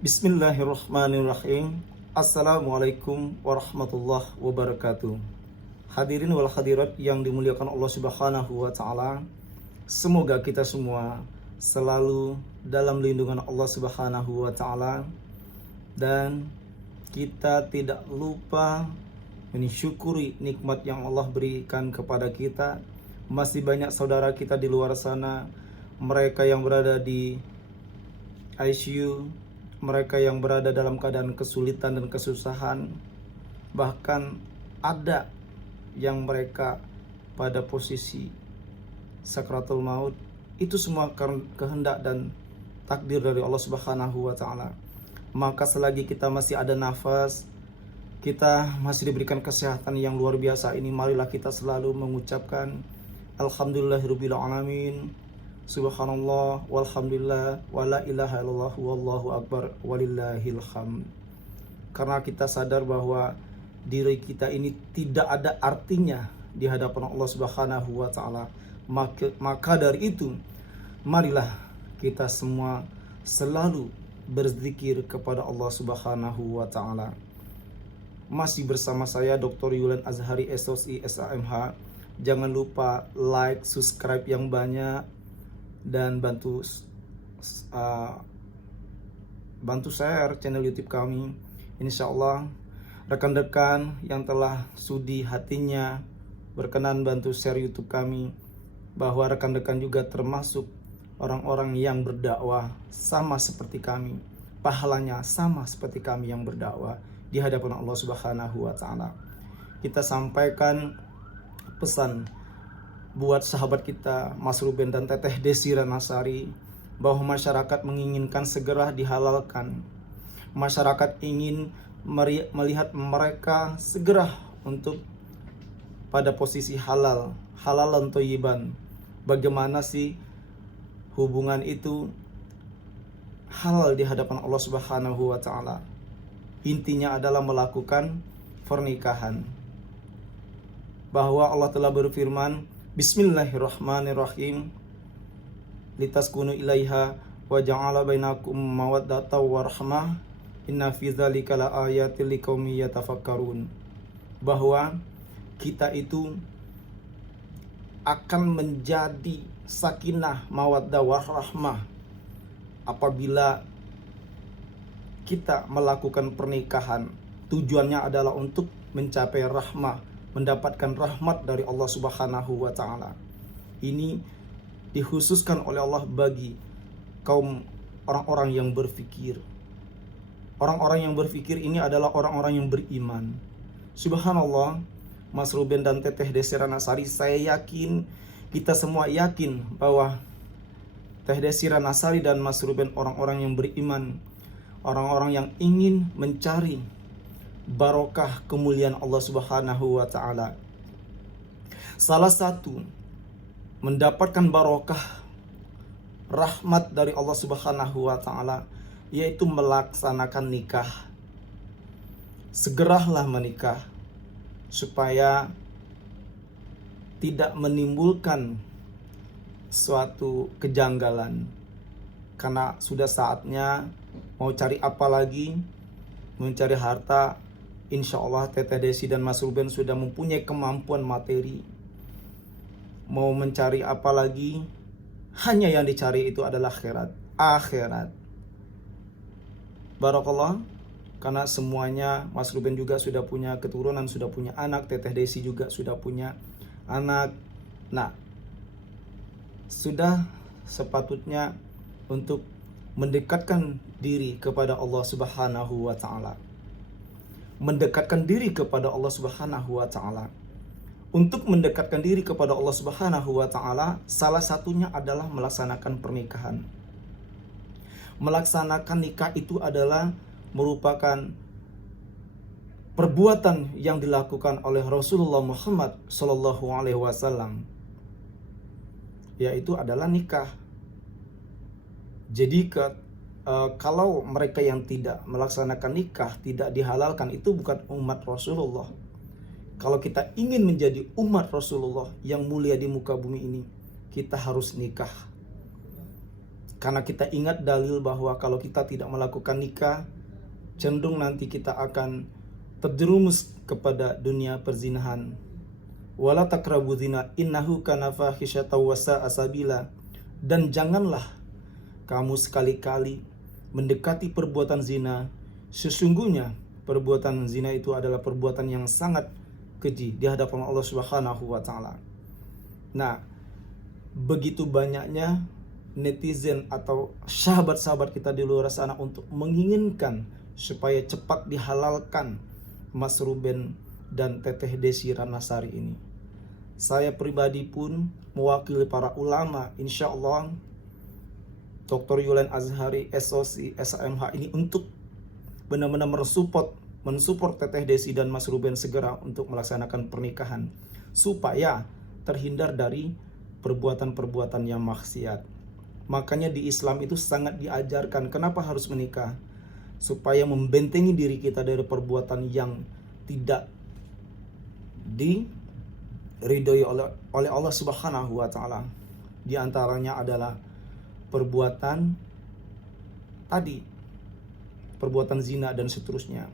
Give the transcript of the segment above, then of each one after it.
Bismillahirrahmanirrahim. Assalamualaikum warahmatullahi wabarakatuh. Hadirin wal hadirat yang dimuliakan Allah Subhanahu wa taala. Semoga kita semua selalu dalam lindungan Allah Subhanahu wa taala dan kita tidak lupa mensyukuri nikmat yang Allah berikan kepada kita. Masih banyak saudara kita di luar sana, mereka yang berada di ICU, mereka yang berada dalam keadaan kesulitan dan kesusahan, bahkan ada yang mereka pada posisi sakratul maut. Itu semua kehendak dan takdir dari Allah Subhanahu wa taala. Maka selagi kita masih ada nafas, kita masih diberikan kesehatan yang luar biasa ini, marilah kita selalu mengucapkan alhamdulillahirabbil alamin. Subhanallah walhamdulillah wala ilaha illallah wallahu akbar walillahil hamd. Karena kita sadar bahwa diri kita ini tidak ada artinya di hadapan Allah Subhanahu wa taala. Maka dari itu, marilah kita semua selalu berzikir kepada Allah Subhanahu wa taala. Masih bersama saya Dr. Yulan Azhari SOSI SAMH. Jangan lupa like, subscribe yang banyak, dan bantu share channel YouTube kami. Insya Allah rekan-rekan yang telah sudi hatinya berkenan bantu share YouTube kami, bahwa rekan-rekan juga termasuk orang-orang yang berdakwah sama seperti kami, pahalanya sama seperti kami yang berdakwah di hadapan Allah Subhanahu wa taala. Kita sampaikan pesan buat sahabat kita Mas Ruben dan Teteh Desi Ranasari, bahwa masyarakat menginginkan segera dihalalkan. Masyarakat ingin melihat mereka segera untuk pada posisi halalan thayyiban. Bagaimana sih hubungan itu halal di hadapan Allah Subhanahu wa taala? Intinya adalah melakukan pernikahan. Bahwa Allah telah berfirman, Bismillahirrahmanirrahim, litaskunu ilaiha wa ja'ala bainakum mawaddatan wa rahmah inna fi dzalika laayatil liqaumin yatafakkarun. Bahwa kita itu akan menjadi sakinah mawaddah warahmah apabila kita melakukan pernikahan. Tujuannya adalah untuk mencapai rahmah, mendapatkan rahmat dari Allah Subhanahu wa taala. Ini dikhususkan oleh Allah bagi kaum orang-orang yang berfikir. Orang-orang yang berfikir ini adalah orang-orang yang beriman. Subhanallah, Mas Ruben dan Teteh Desi Ranasari, saya yakin, kita semua yakin bahwa Teh Desi Ranasari dan Mas Ruben orang-orang yang beriman, orang-orang yang ingin mencari barokah kemuliaan Allah Subhanahu wa taala. Salah satu mendapatkan barokah rahmat dari Allah Subhanahu wa taala yaitu melaksanakan nikah. Segeralah menikah supaya tidak menimbulkan suatu kejanggalan, karena sudah saatnya mau cari apa lagi, mencari harta. Insya Allah Teteh Desi dan Mas Ruben sudah mempunyai kemampuan materi. Mau mencari apa lagi? Hanya yang dicari itu adalah akhirat. Barakallah. Karena semuanya, Mas Ruben juga sudah punya keturunan, sudah punya anak. Teteh Desi juga sudah punya anak. Nah, sudah sepatutnya untuk mendekatkan diri kepada Allah Subhanahu wa taala. Mendekatkan diri kepada Allah Subhanahu wa taala. Untuk mendekatkan diri kepada Allah Subhanahu wa taala, salah satunya adalah melaksanakan pernikahan. Melaksanakan nikah itu adalah merupakan perbuatan yang dilakukan oleh Rasulullah Muhammad sallallahu alaihi wasallam, yaitu adalah nikah. Jadi kalau mereka yang tidak melaksanakan nikah, tidak dihalalkan, itu bukan umat Rasulullah. Kalau kita ingin menjadi umat Rasulullah yang mulia di muka bumi ini, kita harus nikah. Karena kita ingat dalil bahwa kalau kita tidak melakukan nikah, cenderung nanti kita akan terjerumus kepada dunia perzinahan. Wala taqrabu zina innahu kana fahisyatan wa sa'a sabila. Dan janganlah kamu sekali-kali mendekati perbuatan zina. Sesungguhnya perbuatan zina itu adalah perbuatan yang sangat keji di hadapan Allah Subhanahu wa taala. Nah, begitu banyaknya netizen atau sahabat-sahabat kita di luar sana untuk menginginkan supaya cepat dihalalkan Mas Ruben dan Teteh Desi Ratnasari ini. Saya pribadi pun mewakili para ulama, insya Allah Dr. Yulen Azhari, SOC, SMH ini untuk benar-benar mensupport Teteh Desi dan Mas Ruben segera untuk melaksanakan pernikahan supaya terhindar dari perbuatan-perbuatan yang maksiat. Makanya di Islam itu sangat diajarkan kenapa harus menikah, supaya membentengi diri kita dari perbuatan yang tidak diridhoi oleh Allah Subhanahu wa taala. Di antaranya adalah perbuatan zina dan seterusnya.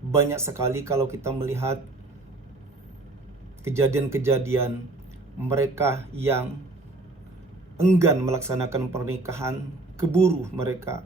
Banyak sekali kalau kita melihat kejadian-kejadian mereka yang enggan melaksanakan pernikahan, keburu mereka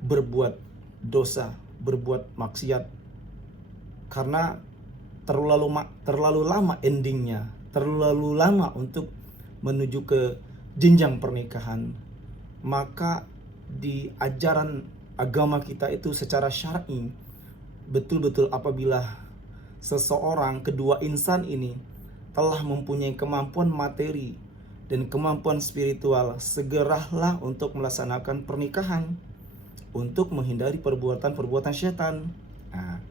berbuat dosa, berbuat maksiat karena terlalu lama endingnya, terlalu lama untuk menuju ke jenjang pernikahan. Maka di ajaran agama kita itu secara syar'i betul-betul apabila seseorang, kedua insan ini telah mempunyai kemampuan materi dan kemampuan spiritual, segeralah untuk melaksanakan pernikahan untuk menghindari perbuatan-perbuatan setan. Nah,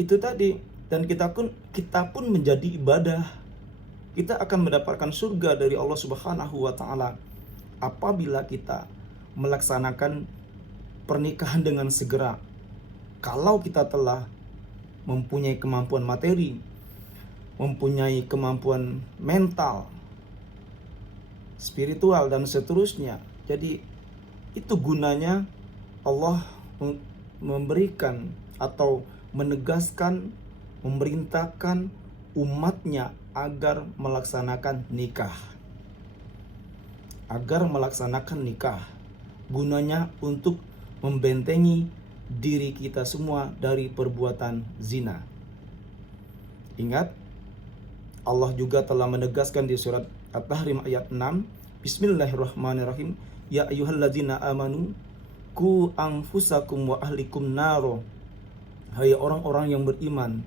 itu tadi. Dan kita pun menjadi ibadah. Kita akan mendapatkan surga dari Allah Subhanahu wa taala apabila kita melaksanakan pernikahan dengan segera. Kalau kita telah mempunyai kemampuan materi, mempunyai kemampuan mental, spiritual dan seterusnya. Jadi itu gunanya Allah memberikan atau menegaskan, memerintahkan umatnya agar melaksanakan nikah. Agar melaksanakan nikah. Gunanya untuk membentengi diri kita semua dari perbuatan zina. Ingat, Allah juga telah menegaskan di surat At-Tahrim ayat 6, Bismillahirrahmanirrahim, Ya ayyuhalladzina amanu ku anfusakum wa ahlikum naro. Hai orang-orang yang beriman,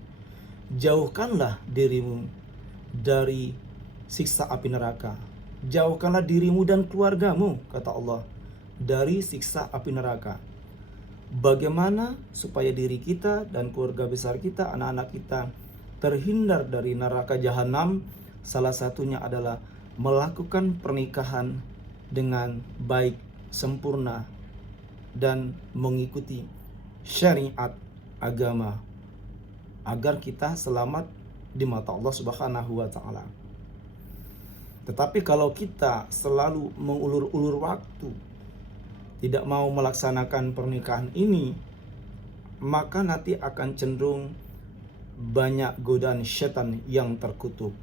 jauhkanlah dirimu dari siksa api neraka. Jauhkanlah dirimu dan keluargamu, kata Allah, dari siksa api neraka. Bagaimana supaya diri kita dan keluarga besar kita, anak-anak kita terhindar dari neraka jahanam? Salah satunya adalah melakukan pernikahan dengan baik, sempurna, dan mengikuti syariat agama agar kita selamat di mata Allah Subhanahu wa taala. Tetapi kalau kita selalu mengulur-ulur waktu, tidak mau melaksanakan pernikahan ini, maka nanti akan cenderung banyak godaan setan yang terkutuk.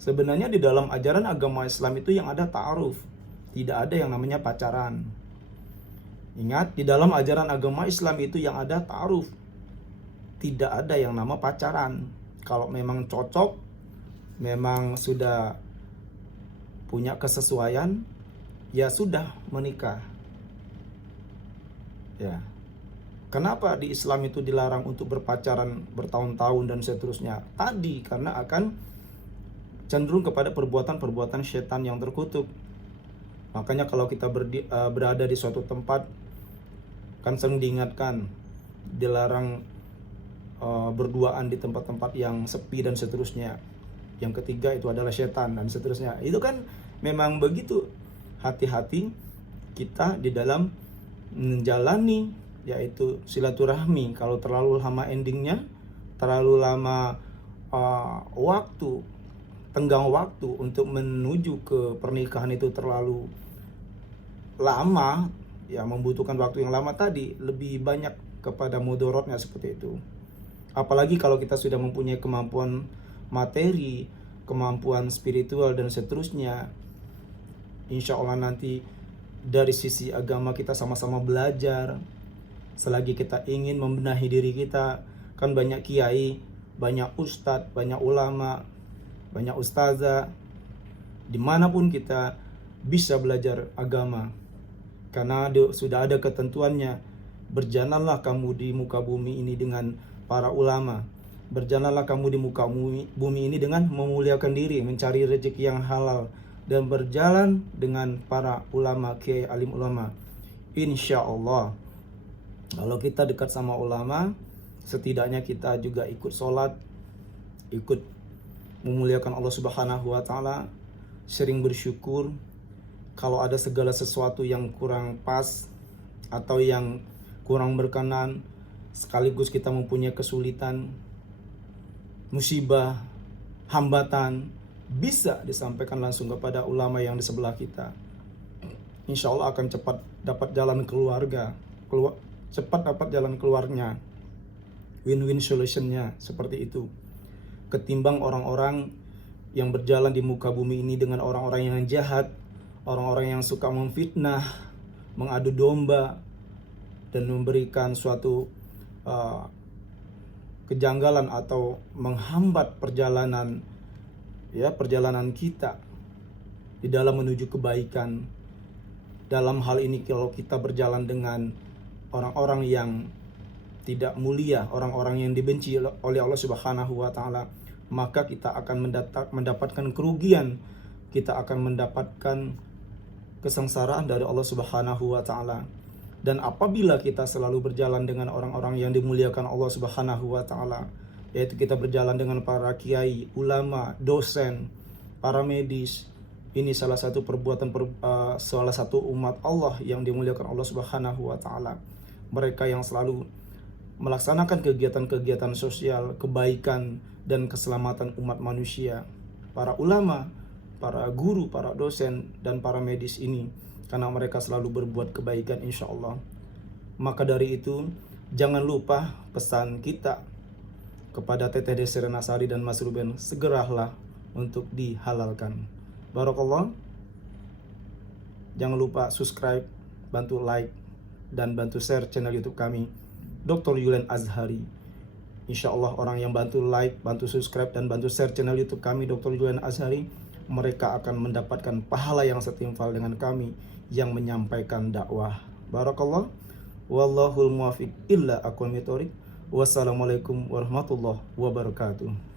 Sebenarnya di dalam ajaran agama Islam itu yang ada ta'aruf, tidak ada yang namanya pacaran. Ingat, di dalam ajaran agama Islam itu yang ada ta'aruf, tidak ada yang nama pacaran. Kalau memang cocok, memang sudah punya kesesuaian, ya sudah menikah. Ya. Kenapa di Islam itu dilarang untuk berpacaran bertahun-tahun dan seterusnya? Tadi karena akan cenderung kepada perbuatan-perbuatan setan yang terkutuk. Makanya kalau kita berada di suatu tempat, kan sering diingatkan, dilarang berduaan di tempat-tempat yang sepi dan seterusnya. Yang ketiga itu adalah setan dan seterusnya. Itu kan memang begitu. Hati-hati kita di dalam menjalani yaitu silaturahmi. Kalau terlalu lama endingnya, terlalu lama waktu tenggang waktu untuk menuju ke pernikahan itu terlalu lama, ya membutuhkan waktu yang lama tadi, lebih banyak kepada mudorotnya seperti itu. Apalagi kalau kita sudah mempunyai kemampuan materi, kemampuan spiritual dan seterusnya, insya Allah nanti dari sisi agama kita sama-sama belajar. Selagi kita ingin membenahi diri kita, kan banyak kiai, banyak ustadz, banyak ulama, banyak ustazah, dimanapun kita bisa belajar agama. Karena sudah ada ketentuannya, berjalanlah kamu di muka bumi ini dengan para ulama. Berjalanlah kamu di muka bumi ini dengan memuliakan diri, mencari rezeki yang halal, dan berjalan dengan para ulama, kiai, alim ulama. Insya Allah, kalau kita dekat sama ulama, setidaknya kita juga ikut sholat, ikut memuliakan Allah Subhanahu wa Ta'ala, sering bersyukur. Kalau ada segala sesuatu yang kurang pas atau yang kurang berkenan, sekaligus kita mempunyai kesulitan, musibah, hambatan, bisa disampaikan langsung kepada ulama yang di sebelah kita. Insya Allah akan cepat dapat jalan cepat dapat jalan keluarnya, win-win solutionnya, seperti itu. Ketimbang orang-orang yang berjalan di muka bumi ini dengan orang-orang yang jahat, orang-orang yang suka memfitnah, mengadu domba, dan memberikan suatu kejanggalan atau menghambat perjalanan kita di dalam menuju kebaikan. Dalam hal ini kalau kita berjalan dengan orang-orang yang tidak mulia, orang-orang yang dibenci oleh Allah Subhanahu wa Ta'ala, maka kita akan mendapatkan kerugian, kita akan mendapatkan kesengsaraan dari Allah Subhanahu wa Ta'ala. Dan apabila kita selalu berjalan dengan orang-orang yang dimuliakan Allah Subhanahu wa Ta'ala, yaitu kita berjalan dengan para kiai, ulama, dosen, para medis, ini salah satu salah satu umat Allah yang dimuliakan Allah Subhanahu wa Ta'ala. Mereka yang selalu melaksanakan kegiatan-kegiatan sosial, kebaikan dan keselamatan umat manusia. Para ulama, para guru, para dosen, dan para medis ini, karena mereka selalu berbuat kebaikan insya Allah. Maka dari itu, jangan lupa pesan kita kepada Teteh Desi Renasari dan Mas Ruben, segeralah untuk dihalalkan. Barakallah. Jangan lupa subscribe, bantu like, dan bantu share channel YouTube kami, Dr. Yulen Azhari. Insya Allah orang yang bantu like, bantu subscribe, dan bantu share channel YouTube kami, Dr. Yulen Azhari, mereka akan mendapatkan pahala yang setimpal dengan kami yang menyampaikan dakwah. Barakallah. Wallahul muwaffiq illa aqwamit thoriq. Wassalamualaikum warahmatullahi wabarakatuh.